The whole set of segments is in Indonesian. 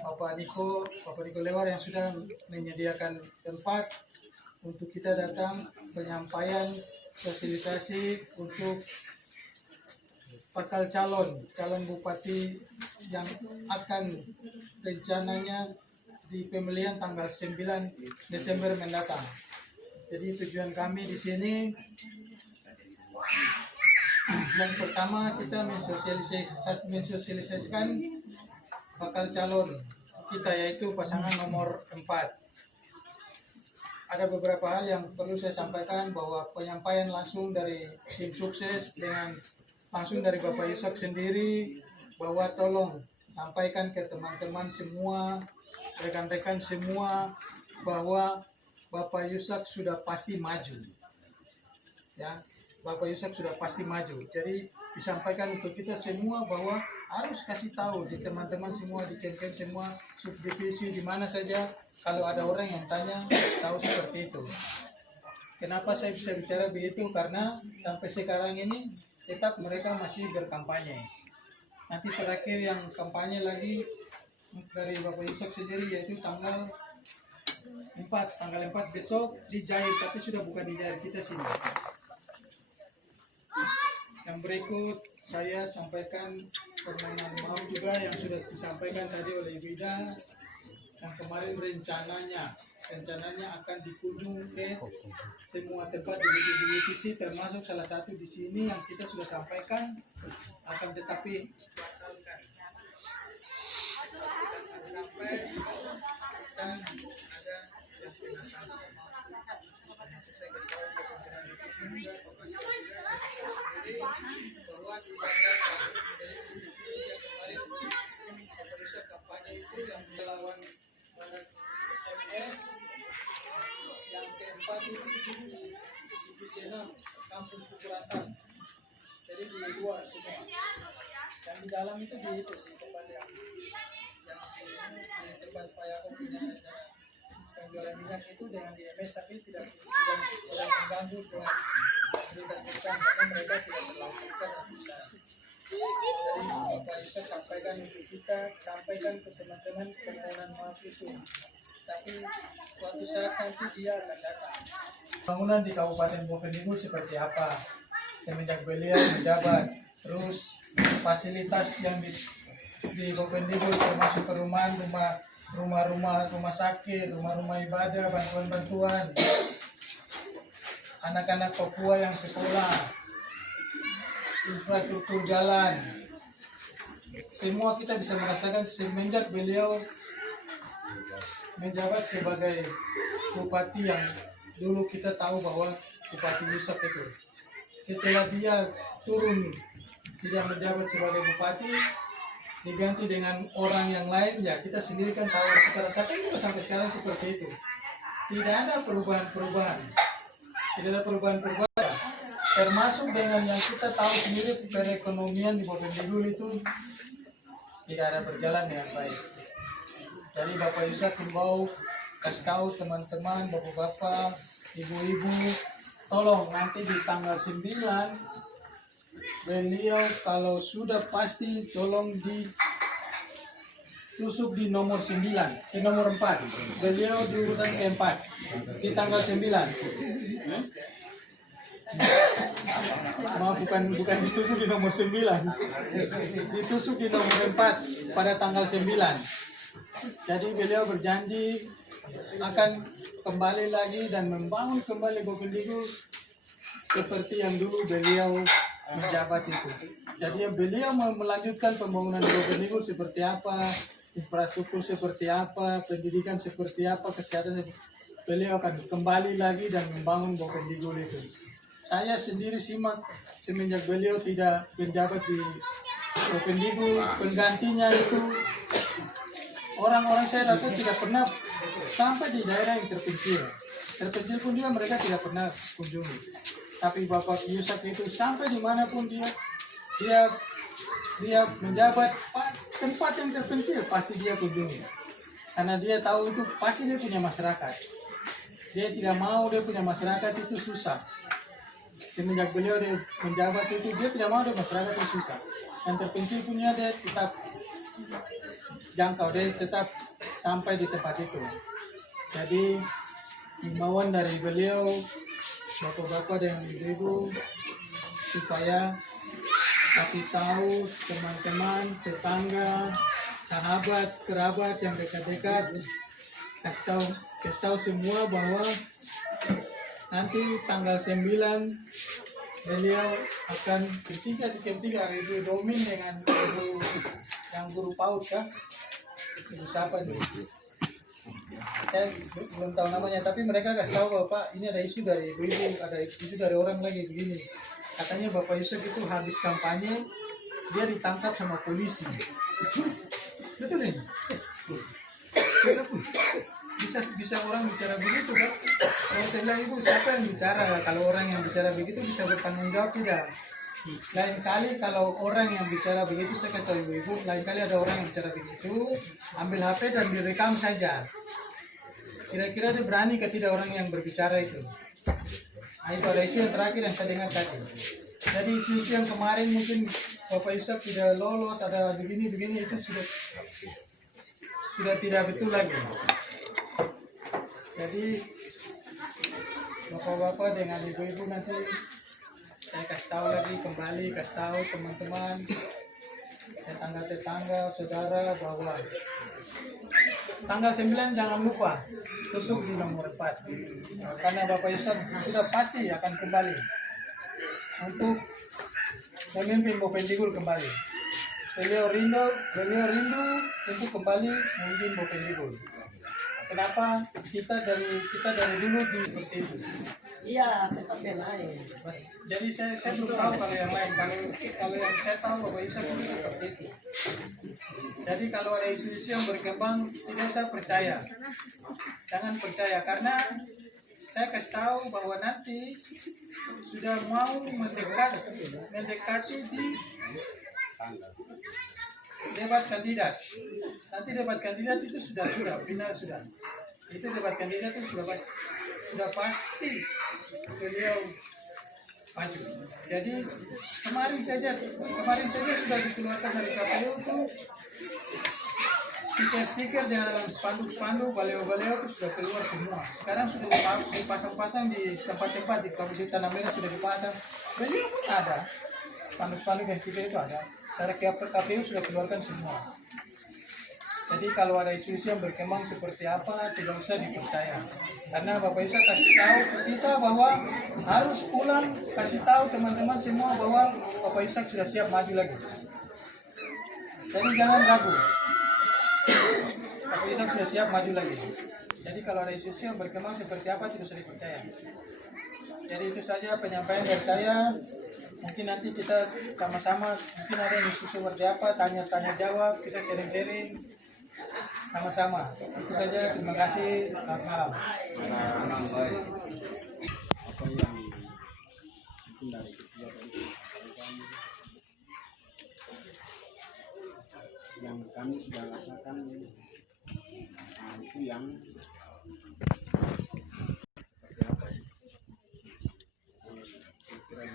Bapak Niko Lewar yang sudah menyediakan tempat untuk kita datang penyampaian sosialisasi untuk bakal calon bupati yang akan rencananya di pemilihan tanggal 9 Desember mendatang. Jadi tujuan kami di sini yang pertama kita mensosialisasikan bakal calon kita, yaitu pasangan nomor 4. Ada beberapa hal yang perlu saya sampaikan, bahwa penyampaian langsung dari tim sukses dengan langsung dari Bapak Yusak sendiri, bahwa tolong sampaikan ke teman-teman semua, rekan-rekan semua, bahwa Bapak Yusak sudah pasti maju. Ya, Bapak Yusak sudah pasti maju. Jadi disampaikan untuk kita semua bahwa harus kasih tahu di teman-teman semua, di camp-camp semua, subdivisi di mana saja, kalau ada orang yang tanya, tahu seperti itu. Kenapa saya bisa bicara begitu? Karena sampai sekarang ini tetap mereka masih berkampanye. Nanti terakhir yang kampanye lagi dari Bapak Yusak sendiri, yaitu tanggal 4 besok di Jair, tapi sudah bukan di Jair, kita sini. Yang berikut saya sampaikan permohonan maaf juga yang sudah disampaikan tadi oleh Ibu Ida, yang kemarin rencananya akan dikunjung ke semua tempat di divisi, termasuk salah satu di sini yang kita sudah sampaikan, akan tetapi sampai dan ada yang kena sanksi. Saya kasih tahu ke pimpinan divisi juga, bahwa di kemarin Bapak Yusak kampanye itu yang melawan MS, yang keempat itu divisi 6 Kampung Kukuratan. Jadi di luar semua. Yang di dalam itu di tempat yang di tempat Pak Yakob punya penjualan minyak itu dengan di MS, tapi tidak mengganggu dengan fasilitas perusahaan, karena mereka tidak melakukan usaha. Jadi Bapak Yusak sampaikan untuk kita, sampaikan ke teman-teman permohonan maaf itu. Tapi suatu saat nanti dia akan datang. Bangunan di Kabupaten Bovendigul seperti apa semenjak beliau menjabat, terus fasilitas yang di Bovendigul termasuk perumahan, rumah sakit, rumah ibadah, bantuan-bantuan, anak-anak Papua yang sekolah, infrastruktur jalan, semua kita bisa merasakan semenjak beliau menjabat sebagai bupati, yang dulu kita tahu bahwa Bupati Yusak itu. Setelah dia turun tidak menjabat sebagai bupati, diganti dengan orang yang lain, ya kita sendiri kan tahu, kita rasakan juga sampai sekarang seperti itu. Tidak ada perubahan-perubahan. Termasuk dengan yang kita tahu sendiri, perekonomian di Bovendigul itu tidak ada berjalan dengan baik. Jadi Bapak Yusak himbau, kasih tahu teman-teman, bapak-bapak, ibu-ibu, tolong nanti di tanggal 9 beliau kalau sudah pasti tolong ditusuk di nomor 9, nomor 4. Beliau di urutan ke-4 di tanggal 9. Bukan ditusuk di nomor 9. Ditusuk di nomor 4 pada tanggal 9. Jadi beliau berjanji akan kembali lagi dan membangun kembali Bovendigul seperti yang dulu beliau menjabat itu. Jadi beliau mau melanjutkan pembangunan Bovendigul seperti apa, infrastruktur seperti apa, pendidikan seperti apa, kesehatan. Beliau akan kembali lagi dan membangun Bovendigul itu. Saya sendiri simak semenjak beliau tidak menjabat di Bovendigul, penggantinya itu orang-orang saya rasa tidak pernah sampai di daerah yang terpencil pun juga mereka tidak pernah kunjungi. Tapi Bapak Yusak itu sampai dimanapun dia menjabat, tempat yang terpencil pasti dia kunjungi, karena dia tahu itu pasti dia punya masyarakat. Dia tidak mau dia punya masyarakat itu susah. Semenjak beliau dia menjabat itu, dia tidak mau dia masyarakat itu susah. Yang terpencil punya dia tetap jangkau, dia tetap sampai di tempat itu. Jadi himbauan dari beliau, bapak-bapak dan ibu-ibu, supaya kasih tahu teman-teman, tetangga, sahabat, kerabat yang dekat-dekat, kasih tahu semua bahwa nanti tanggal 9 beliau akan bertiga di camp 3, Ibu Domin dengan ibu yang guru PAUD kah? Ibu siapa nih? Saya belum tahu namanya, tapi mereka kasih tahu bahwa Pak, ini ada isu dari ibu-ibu, ada isu dari orang lagi begini. Katanya Bapak Yusuf itu habis kampanye, dia ditangkap sama polisi. Betul ini? Bisa orang bicara begitu kan? Kalau saya bilang ibu, siapa yang bicara? Kalau orang yang bicara begitu bisa bertanggung jawab tidak? Lain kali kalau orang yang bicara begitu, saya kasih tahu ibu-ibu, lain kali ada orang yang bicara begitu, ambil HP dan direkam saja. Kira-kira dia berani ke tidak orang yang berbicara itu? Nah, itu ada isu yang terakhir yang saya dengar tadi. Jadi isu-isu yang kemarin mungkin Bapak Yusuf tidak lolos, ada begini-begini, itu sudah tidak betul lagi. Jadi bapak-bapak dengan ibu-ibu nanti saya kasih tahu lagi kembali, kasih tahu teman-teman, tetangga-tetangga, saudara bahwa tanggal 9 jangan lupa tusuk di nomor 4, karena Bapak Yusuf sudah pasti akan kembali untuk memimpin Bopendigul kembali. Beliau rindu untuk kembali memimpin Bopendigul. Kenapa kita dari dulu di seperti itu? Iya, tetap yang lain. Jadi saya belum tahu kalau yang lain. Kalau yang saya tahu Bapak Yusuf itu seperti itu. Jadi kalau ada isu-isu yang berkembang, tidak usah percaya. Jangan percaya, karena saya kasih tahu bahwa nanti sudah mau mendekati di debat kandidat. Nanti debat kandidat itu sudah final sudah. Itu debat kandidat itu sudah pasti beliau maju. Jadi kemarin saja sudah dikeluarkan dari KPU itu stiker dengan spanduk baliho-baliho itu sudah keluar semua. Sekarang sudah dipasang-pasang di tempat-tempat di Tanah Merah sudah dipasang. Beliau pun ada spanduk dan stiker itu ada. Dari KPU sudah keluarkan semua. Jadi kalau ada isu-isu yang berkembang seperti apa, tidak usah dipercaya. Karena Bapak Yusuf kasih tahu kita bahwa harus pulang, kasih tahu teman-teman semua bahwa Bapak Yusuf sudah siap maju lagi. Jadi jangan ragu. Bapak Yusuf sudah siap maju lagi. Jadi kalau ada isu-isu yang berkembang seperti apa, tidak usah dipercaya. Jadi itu saja penyampaian dari saya. Mungkin nanti kita sama-sama, mungkin ada yang isu seperti apa, tanya-tanya jawab, kita sharing-sharing sama-sama. Itu saja, terima kasih, selamat malam. Apa yang mungkin dari ketua dari yang kami sudah rasakan, itu yang seperti apa ya? Saya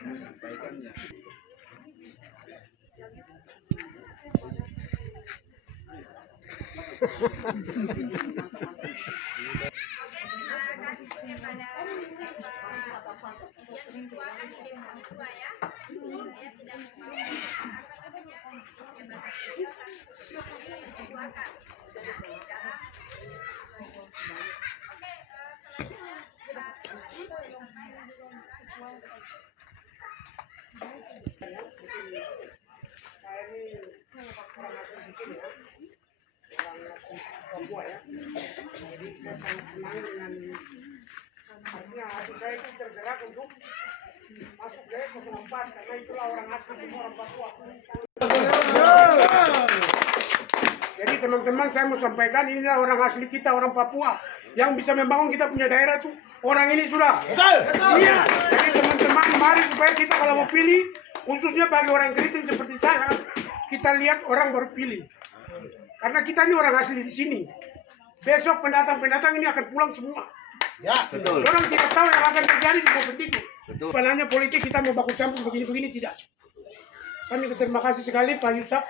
menyampaikannya. Papua ya. Jadi saya sangat senang dengan artinya hati saya itu tergerak untuk masuk ke 04 karena itulah orang asli semua orang Papua. Jadi teman-teman saya mau sampaikan inilah orang asli kita, orang Papua yang bisa membangun kita punya daerah tuh orang ini sudah. Betul. Iya. Jadi teman-teman mari supaya kita kalau mau pilih khususnya bagi orang Keriting seperti saya, kita lihat orang baru pilih. Karena kita ini orang asli di sini. besok pendatang-pendatang ini akan pulang semua. Ya, Betul. Orang tidak tahu yang akan terjadi di Bovendigul. Betul. Bukan hanya politik kita mau baku campur begini-begini, tidak. Kami terima kasih sekali Pak Yusak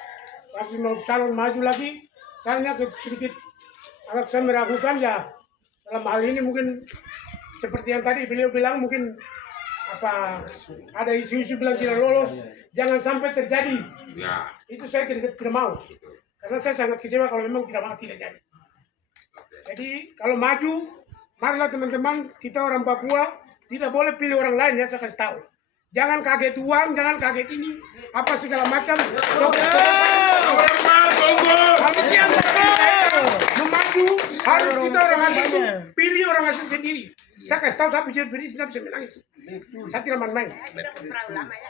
masih mau calon maju lagi. Saya sedikit agak saya meragukan ya dalam hal ini mungkin seperti yang tadi beliau bilang mungkin apa ada isu-isu bilang tidak lolos, jangan sampai terjadi. Ya, Itu saya tidak mau karena saya sangat kecewa kalau memang tidak jadi. Jadi kalau maju, marilah teman-teman kita orang Papua tidak boleh pilih orang lain ya, saya kasih tahu. Jangan kaget uang, jangan kaget ini, apa segala macam. Memaju harus kita orang asing itu pilih orang asing sendiri. Saya kasih tahu saya pikir beri saya bisa menangis. Saya tidak main-main.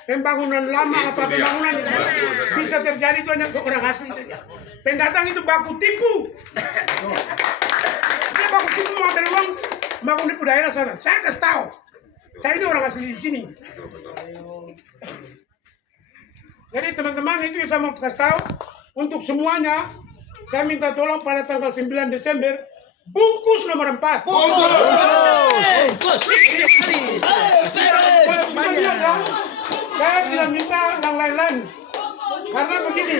Pembangunan lama apa pembangunan bisa terjadi itu hanya ke orang asli saja. Pendatang itu baku tipu. Dia baku tipu mau ambil uang, mau tipu daerah sana. Saya kasih tahu. Saya ini orang asli di sini. Jadi teman-teman itu yang saya mau kasih tahu untuk semuanya. Saya minta tolong pada tanggal 9 Desember bungkus nomor 4. Saya tidak minta yang lain-lain. Karena begini,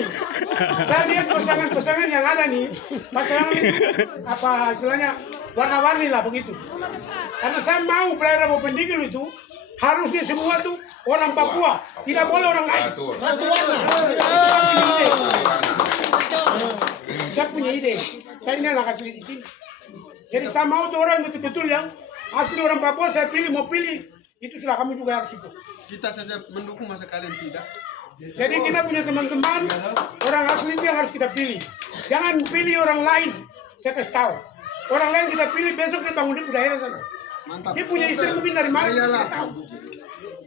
saya lihat pasangan-pasangan yang ada nih, pasangan apa istilahnya warna-warni lah begitu. Karena saya mau daerah Bovendigul itu harusnya semua tuh orang Papua, tidak boleh orang lain. betul. Saya punya ide, saya ini anak asli di sini. Jadi saya mau tuh orang betul-betul yang asli orang Papua, saya pilih mau pilih. Itu sudah kami juga harus ikut. kita saja mendukung masa kalian tidak. Jadi kita punya teman-teman, orang asli itu yang harus kita pilih. Jangan pilih orang lain, saya kasih tahu. Orang lain kita pilih, besok dia bangun di daerah sana. Mantap. Dia punya istri mungkin dari mana, kita Iyalah. tidak tahu.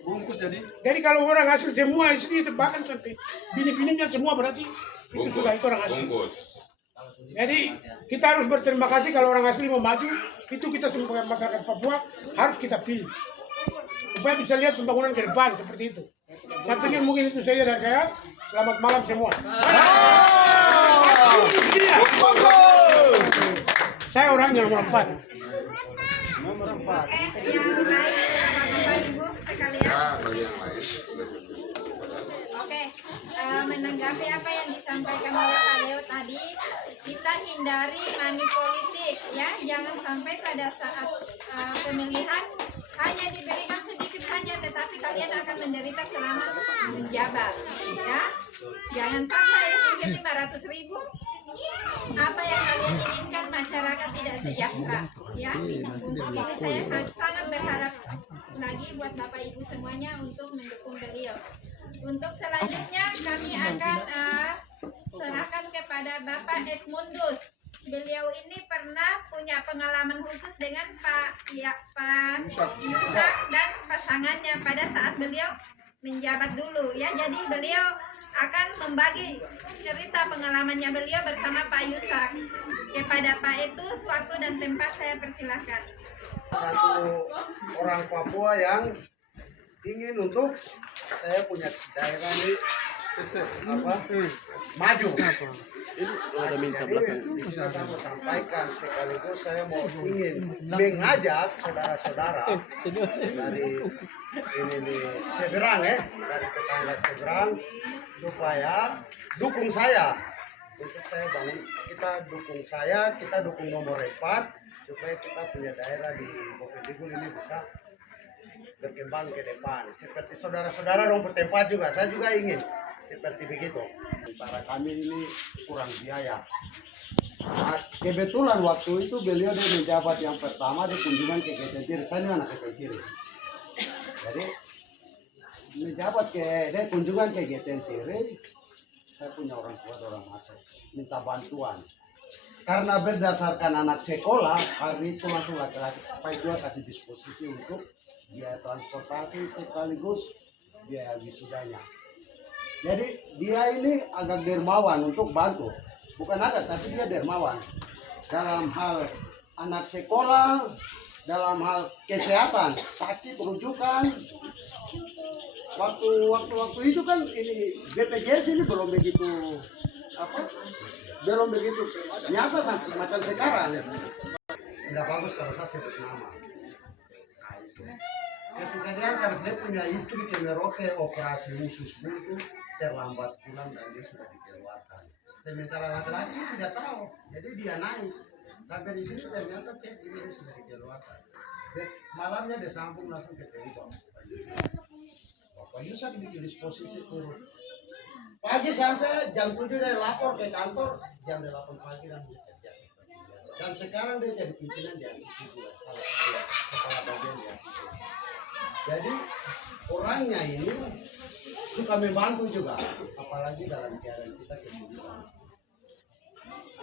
Bungkus jadi. Jadi kalau orang asli semua istri bahkan sampai bini-bininya semua berarti itu sudah itu orang asli. Bungkus. Jadi kita harus berterima kasih kalau orang asli mau maju, itu kita sebagai masyarakat Papua harus kita pilih. Supaya bisa lihat pembangunan ke depan seperti itu. Saya pikir mungkin itu saja dari saya. Selamat malam semua. Saya orangnya nomor 4. Oke, yang lain Bapak Ibu sekalian. Ya, bagi yang lain sudah selesai. Oke, menanggapi apa yang disampaikan oleh Pak Leo tadi, kita hindari money politik ya, jangan sampai pada saat pemilihan hanya diberikan sedikit saja, tetapi kalian akan menderita selama menjabat ya. Jangan sampai mungkin 500.000. Apa yang kalian inginkan masyarakat tidak sejahtera ya. Untuk itu saya sangat berharap lagi buat Bapak Ibu semuanya untuk mendukung beliau. Untuk selanjutnya kami akan serahkan kepada Bapak Edmundus. Beliau ini pernah punya pengalaman khusus dengan Pak Yusak dan pasangannya pada saat beliau menjabat dulu ya. Jadi beliau akan membagi cerita pengalamannya beliau bersama Pak Yusak. Kepada Pak Etus, waktu dan tempat saya persilahkan. Satu orang Papua yang ingin untuk saya punya daerah ini maju. Jadi di sini saya mau sampaikan sekaligus saya mau ingin mengajak saudara-saudara dari ini di seberang dari tetangga seberang supaya dukung saya untuk saya bangun. Kita dukung nomor 4 supaya kita punya daerah di Bovendigul ini bisa berkembang ke depan. Seperti saudara-saudara dong tempat juga, saya juga ingin seperti begitu. Para kami ini kurang biaya. Nah, kebetulan waktu itu beliau dia menjabat yang pertama di kunjungan ke Ketentiri. Saya ini anak Ketentiri. Jadi menjabat dia kunjungan ke Ketentiri, saya punya orang tua orang masuk minta bantuan. Karena berdasarkan anak sekolah, hari itu langsung laki-laki Pak juga kasih disposisi untuk biaya transportasi sekaligus biaya wisudanya. Jadi dia ini agak dermawan untuk bantu, bukan agak tapi dia dermawan dalam hal anak sekolah, dalam hal kesehatan, sakit rujukan. Waktu itu kan ini BPJS ini belum begitu belum begitu. Nyata sampai macam sekarang. Tidak bagus kalau saya sebut nama. Ketika dia kan dia punya istri ke Merauke operasi usus buntu terlambat pulang dan dia sudah dikeluarkan. Sementara laki-laki tidak tahu, jadi dia nangis. Sampai di sini ternyata cek ini dia sudah dikeluarkan. Malamnya dia sambung langsung ke TU. Bapak Yusuf bikin disposisi turun. Pagi sampai jam 7 dia lapor ke kantor, jam 8 pagi dan bekerja. Dan sekarang dia jadi pimpinan di asisten salah satu kepala bagian di asisten. Jadi orangnya ini suka membantu juga, apalagi dalam keadaan kita kesulitan.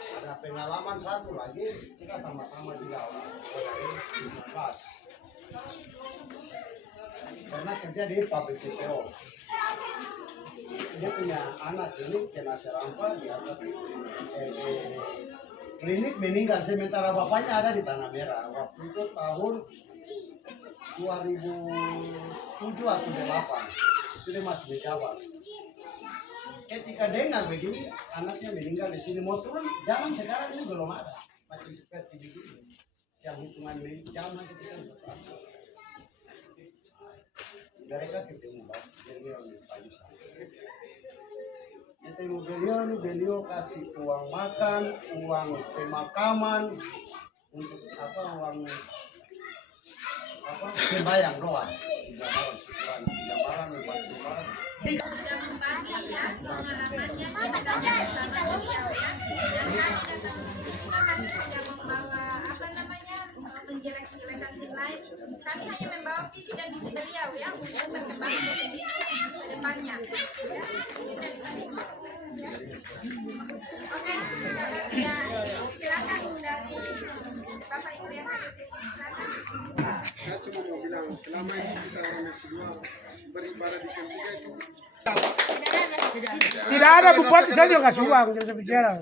Ada pengalaman satu lagi, kita sama-sama juga orang kelas. Karena kerja di pabrik PPO. Dia punya anak ini kena serampa di atas klinik meninggal sementara bapaknya ada di Tanah Merah. Waktu itu tahun 2007 atau 2008 itu dia masih menjabat. Ketika dengar begini anaknya meninggal di sini mau turun jalan sekarang ini belum ada masih seperti begini yang hitungan jalan kita mereka ketemu beliau kasih uang makan, uang pemakaman untuk uang sembayang doang. Gambaran Sudah membagi ya pengalamannya ceritanya bersama beliau ya. Dan kami datang ke sini juga kami tidak membawa menjelek-jelekan tim lain. Kami hanya membawa visi dan misi beliau ya untuk berkembang lebih ke depannya. Oke, kalau tidak silakan dari Bapak Ibu yang hadir di sini silakan. Saya cuma mau bilang, selama ini kita orang yang kedua beribadah di Camp 3 itu Tidak ada bupati saja kasih uang kita bicara.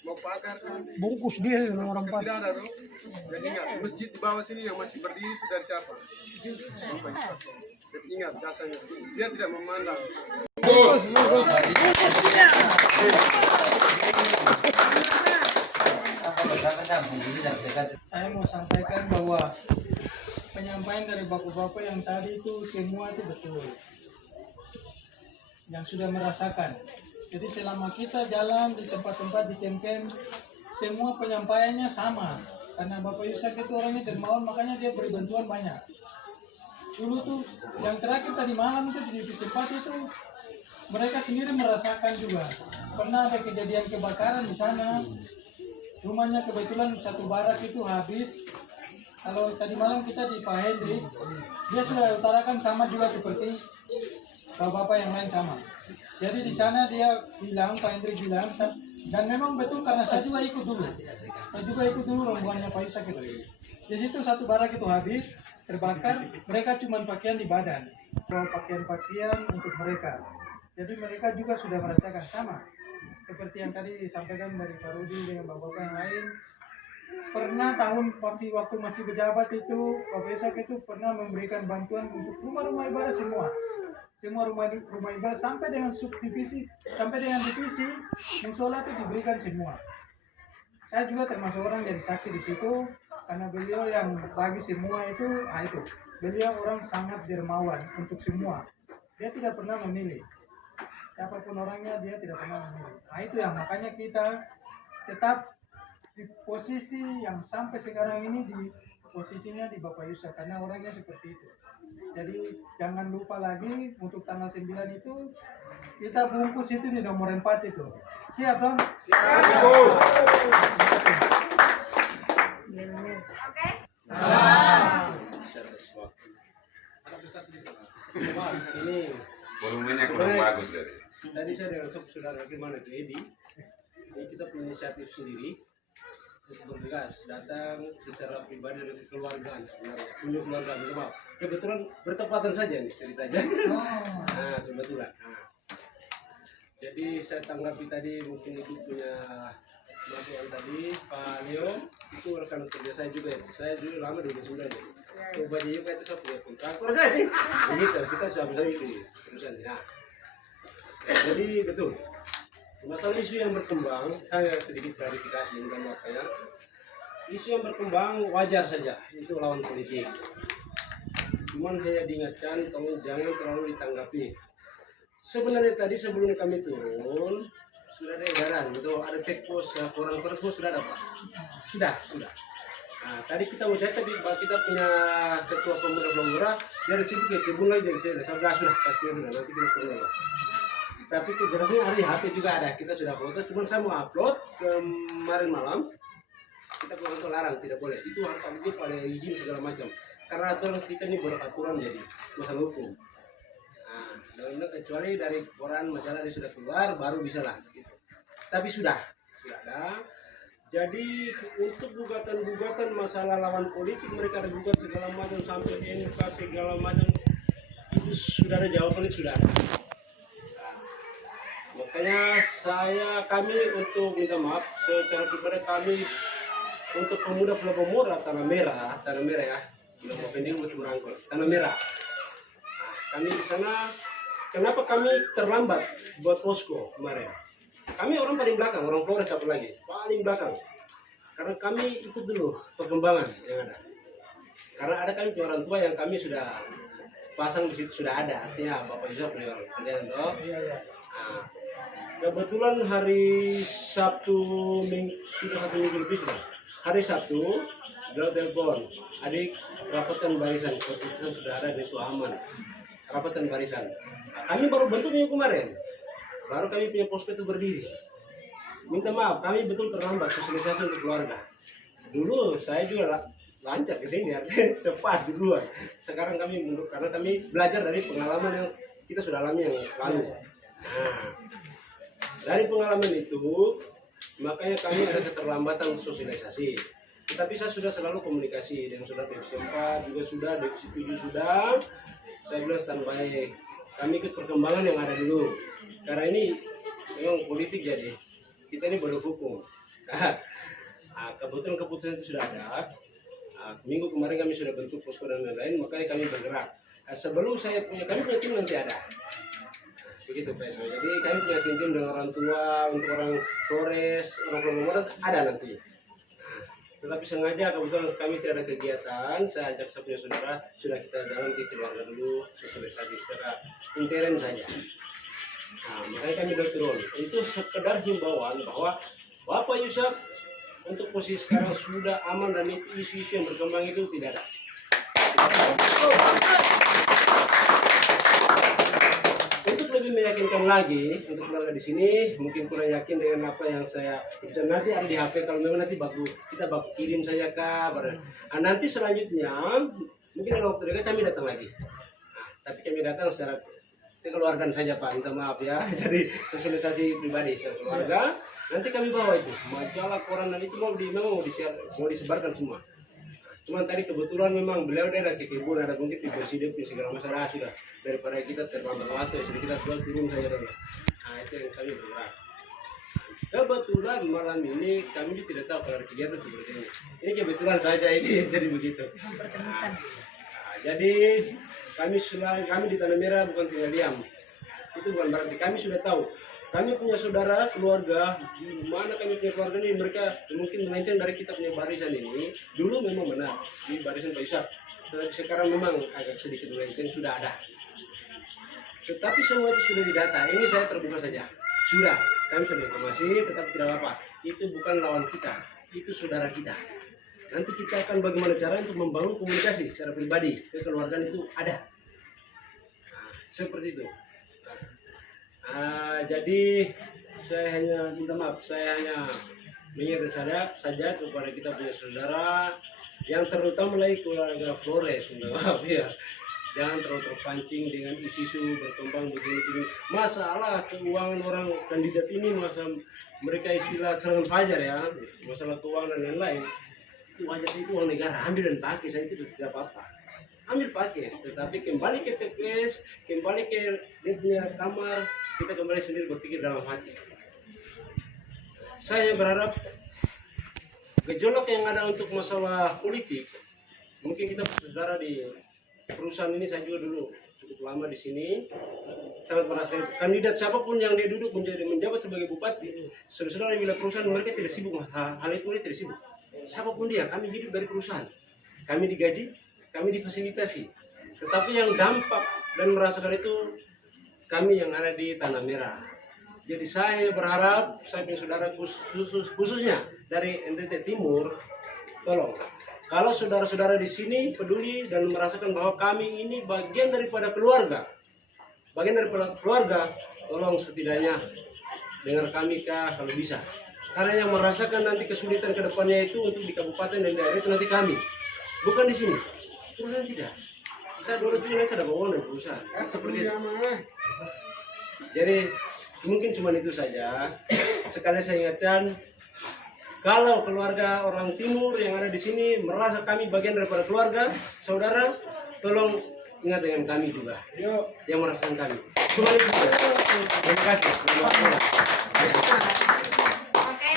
mau pagar kan, Bungkus dia orang tidak ada dong. Jadi ingat, masjid di bawah sini yang masih berdiri itu dari siapa? Jadi ingat jasanya, dia tidak memandang. Saya mau sampaikan bahwa penyampaian dari bapak-bapak yang tadi itu semua itu betul, yang sudah merasakan. Jadi selama kita jalan di tempat-tempat di camp, semua penyampaiannya sama. Karena Bapak Yusuf itu orangnya dermawan, makanya dia beri bantuan banyak. Dulu tuh yang terakhir tadi malam itu di divisi 4 itu mereka sendiri merasakan juga. Pernah ada kejadian kebakaran di sana. Rumahnya kebetulan satu barak itu habis. Kalau tadi malam kita di Pak Hendri, dia sudah utarakan sama juga seperti bapak-bapak yang lain sama. Jadi di sana dia bilang, Pak Hendri bilang, dan memang betul karena saya juga ikut dulu. Saya juga ikut dulu rombongannya Pak Isak itu. Di situ satu barak itu habis, terbakar, mereka cuma pakaian di badan. Pakaian-pakaian untuk mereka. Jadi mereka juga sudah merasakan sama. Seperti yang tadi disampaikan dari Pak Rudi dengan bapak-bapak yang lain. Pernah waktu masih berjabat itu, Pak Isak itu pernah memberikan bantuan untuk rumah-rumah ibadah semua. Semua rumah ibadah sampai dengan subdivisi, sampai dengan divisi, musola itu diberikan semua. Saya juga termasuk orang jadi saksi di situ, karena beliau yang bagi semua itu, beliau orang sangat dermawan untuk semua. Dia tidak pernah memilih. Siapapun orangnya dia tidak pernah memilih. Nah itu yang makanya kita tetap di posisi yang sampai sekarang ini di posisinya di Bapak Yusuf, karena orangnya seperti itu. Jadi jangan lupa lagi untuk tanggal 9 itu kita bungkus itu di nomor 4 itu. Siap dong? Siap. Oke. Ini Volumenya kurang bagus dari. tadi saya dengan saudara gimana ke Edi, ini kita punya inisiatif sendiri untuk bergegas datang secara pribadi dari keluargaan sebenarnya, punya keluarga maaf. Kebetulan bertepatan saja nih ceritanya. Nah kebetulan. Jadi saya tanggapi tadi mungkin itu punya masukan tadi Pak Leo itu rekan kerja saya juga ya. Saya dulu lama di Sunda ya. Coba aja Pak itu saya punya kontraktor kan. Begitu kita sama-sama itu terusan. Nah, jadi betul Masalah isu yang berkembang, saya sedikit klarifikasi makanya. Isu yang berkembang wajar saja, itu lawan politik. Cuman saya diingatkan, tolong jangan terlalu ditanggapi. Sebenarnya tadi sebelum kami turun, sudah ada edaran, itu ada cek pos, orang tersebut sudah ada Pak? Sudah. Nah, tadi kita mau cek, tapi kita punya ketua pemuda Blora, dari situ ke kebun lagi jadi saya sudah pasti sudah, nanti kita turun lah. Tapi kejelasannya hari HP juga ada, kita sudah foto, cuman saya mau upload kemarin malam, kita punya larang, tidak boleh, itu harus pada izin segala macam, karena aturan kita ini beraturan jadi masalah hukum. Nah, dalam kecuali dari koran masalah dia sudah keluar, baru bisa lah. Gitu. Tapi sudah ada. Jadi untuk gugatan masalah lawan politik mereka ada gugat segala macam sampai MK segala macam itu sudah ada jawabannya sudah ada. Nah, makanya kami untuk minta maaf secara pribadi kami untuk pemuda Pelopomora Tanah Merah ya, belum pending untuk merangkul Tanah Merah. Nah, kami di sana kenapa kami terlambat buat posko kemarin? Kami orang paling belakang, orang Flores satu lagi, paling belakang. Karena kami ikut dulu perkembangan yang ada. Karena ada kami orang tua yang kami sudah pasang di situ sudah ada, artinya Bapak Yusuf punya kerjaan toh. Nah, kebetulan hari Sabtu sudah 1 minggu lebih sudah. Hari Sabtu, beliau telepon, adik rapatkan barisan, keputusan sudah ada itu aman. Rapatkan barisan. Kami baru bentuk minggu kemarin. Baru kami punya posko itu berdiri. Minta maaf, kami betul terlambat sosialisasi untuk keluarga. Dulu saya juga lancar ke sini, artinya cepat duluan. Sekarang kami mundur karena kami belajar dari pengalaman yang kita sudah alami yang lalu. Nah, dari pengalaman itu, makanya kami ada keterlambatan sosialisasi. Tetapi saya sudah selalu komunikasi dengan saudara Divisi 4 juga sudah, Divisi 7 sudah. Saya bilang standby. Kami ikut perkembangan yang ada dulu. Karena ini memang politik jadi kita ini baru hukum. Kebetulan keputusan itu sudah ada. Minggu kemarin kami sudah bentuk posko dan lain-lain, makanya kami bergerak. Sebelum kami punya tim nanti ada. Begitu Pak. Jadi kami punya tim dengan orang tua, untuk orang Flores, orang Pelopomora ada nanti. Tetapi sengaja kebetulan kami tidak ada kegiatan, saya ajak saya punya saudara, sudah kita jalan di keluarga dulu, sosialisasi secara intern saja. Nah, makanya kami sudah turun. Itu sekedar himbauan bahwa Bapak Yusuf untuk posisi sekarang sudah aman dan isu-isu yang berkembang itu tidak ada. Untuk lebih meyakinkan lagi untuk keluarga di sini, mungkin kurang yakin dengan apa yang saya bisa nanti ada di HP. Kalau memang nanti kita kirim saja kabar. Nanti selanjutnya mungkin dalam waktu dekat kami datang lagi. Tapi kami datang secara keluarkan saja Pak, minta maaf ya. Jadi sosialisasi pribadi secara keluarga. Nanti kami bawa itu majalah koran dan itu mau disebarkan semua. Cuman tadi kebetulan memang beliau daerah ke kebun ada mungkin bersih segala masalah sudah daripada kita terlambat waktu jadi kita turun saja dulu. Nah itu yang kami bergerak. Kebetulan malam ini kami tidak tahu kalau ada kegiatan seperti ini. Ini kebetulan saja ini jadi begitu. Jadi kami di Tanah Merah bukan tinggal diam. Itu bukan berarti kami sudah tahu. Kami punya saudara, keluarga, di mana kami punya keluarga ini, mereka mungkin melenceng dari kita punya barisan ini. Dulu memang benar, di barisan Pak Yusuf. Tetapi sekarang memang agak sedikit melenceng, sudah ada. Tetapi semua itu sudah didata, ini saya terbuka saja. Sudah, kami sudah informasi, tetapi tidak apa-apa. Itu bukan lawan kita, itu saudara kita. Nanti kita akan bagaimana cara untuk membangun komunikasi secara pribadi, kekeluargaan itu ada. Nah, seperti itu. Jadi saya hanya minta maaf, saya hanya mengingatkan saja kepada kita punya saudara yang terutama lagi keluarga Flores, maaf ya, jangan terlalu terpancing dengan isu-isu berkembang begini. Masalah keuangan orang kandidat ini, masa mereka istilah serangan fajar ya, masalah keuangan dan lain-lain, itu wajar, itu uang negara, ambil dan pakai, saya itu tidak apa-apa. Ambil pakai, tetapi kembali ke TPS, kembali ke dia punya kamar, kita kembali sendiri berpikir dalam hati. Saya berharap gejolak yang ada untuk masalah politik, mungkin kita saudara di perusahaan ini saya juga dulu cukup lama di sini, sangat merasakan kandidat siapapun yang dia duduk menjabat sebagai bupati, saudara-saudara bila perusahaan mereka tidak sibuk, hal itu mereka tidak sibuk. Siapapun dia, kami hidup dari perusahaan, kami digaji, kami difasilitasi. Tetapi yang dampak dan merasakan itu kami yang ada di Tanah Merah. Jadi saya berharap, saya punya saudara khususnya dari NTT Timur, tolong. Kalau saudara-saudara di sini peduli dan merasakan bahwa kami ini bagian daripada keluarga, tolong setidaknya dengar kami kalau bisa. Karena yang merasakan nanti kesulitan ke depannya itu untuk di kabupaten dan daerah itu nanti kami, bukan di sini. Perusahaan tidak. Saya dulu itu saya ada bawaan dan perusahaan. Seperti itu. Jadi mungkin cuma itu saja. Sekali saya ingatkan, kalau keluarga orang timur yang ada di sini merasa kami bagian daripada keluarga, saudara, tolong ingat dengan kami juga. Yang merasakan kami. Cuma itu saja. Terima kasih. Oke,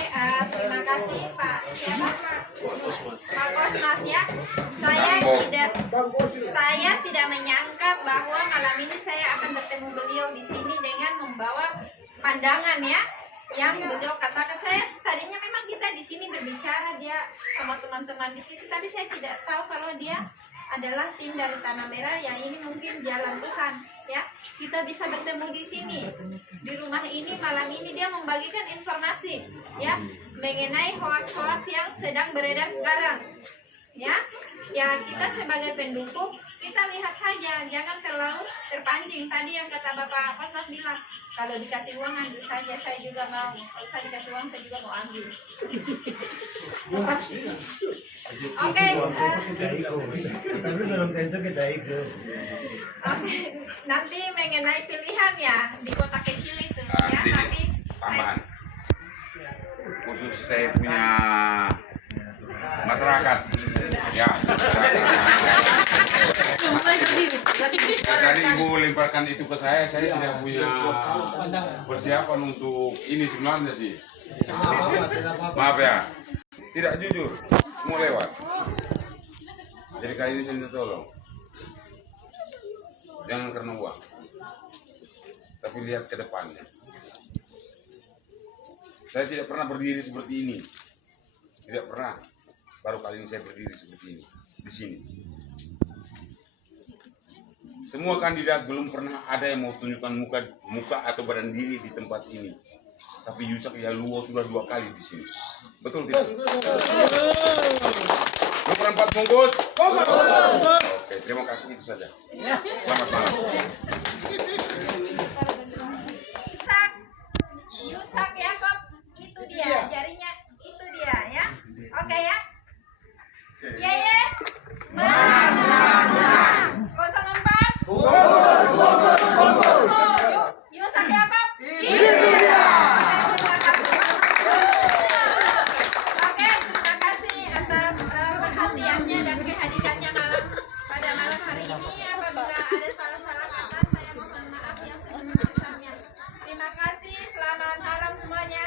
terima kasih Pak. Siapa? Pak Kosmas ya. Saya tidak menyangka bahwa malam ini saya akan bertemu beliau di sini dengan membawa pandangan ya, yang beliau katakan. Saya tadinya memang kita di sini berbicara dia sama teman-teman di sini, tapi saya tidak tahu kalau dia adalah tim dari Tanah Merah yang ini mungkin jalan Tuhan ya. Kita bisa bertemu di sini di rumah ini malam ini, dia membagikan informasi ya mengenai hoax-hoax yang sedang beredar sekarang ya. Ya kita sebagai pendukung kita lihat saja, jangan terlalu terpancing. Tadi yang kata Bapak Kosmas bilang, kalau dikasih uang ambil saja, saya juga mau. Kalau saya dikasih uang saya juga mau ambil. Oke, Tapi belum tentu kita ikut. oke. Nanti mengenai pilihan ya di kota kecil itu ya. Sedikit Tapi tambahan. Khusus saya punya masyarakat. Ya. Tadi Ibu lemparkan itu ke saya tidak punya persiapan untuk ini sebenarnya sih. Maaf ya, tidak jujur, semua lewat. Jadi kali ini saya minta tolong, jangan karena uang, tapi lihat ke depannya. Saya tidak pernah berdiri seperti ini, tidak pernah. Baru kali ini saya berdiri seperti ini di sini. Semua kandidat belum pernah ada yang mau tunjukkan muka atau badan diri di tempat ini. Tapi Yusak Yaluo sudah 2 kali di sini. Betul tidak? Nomor 4 bungkus. Oke, terima kasih, itu saja. Selamat malam. Yusak Yakob, itu dia jarinya, itu dia ya. Oke ya. Yeye. Menang. 04. Yusak Yakob. Iya. Oke, terima kasih atas perhatiannya dan kehadirannya pada malam hari ini. Apabila ada salah-salah kata, saya mohon maaf yang sebesar-besarnya. Terima kasih, selamat malam semuanya.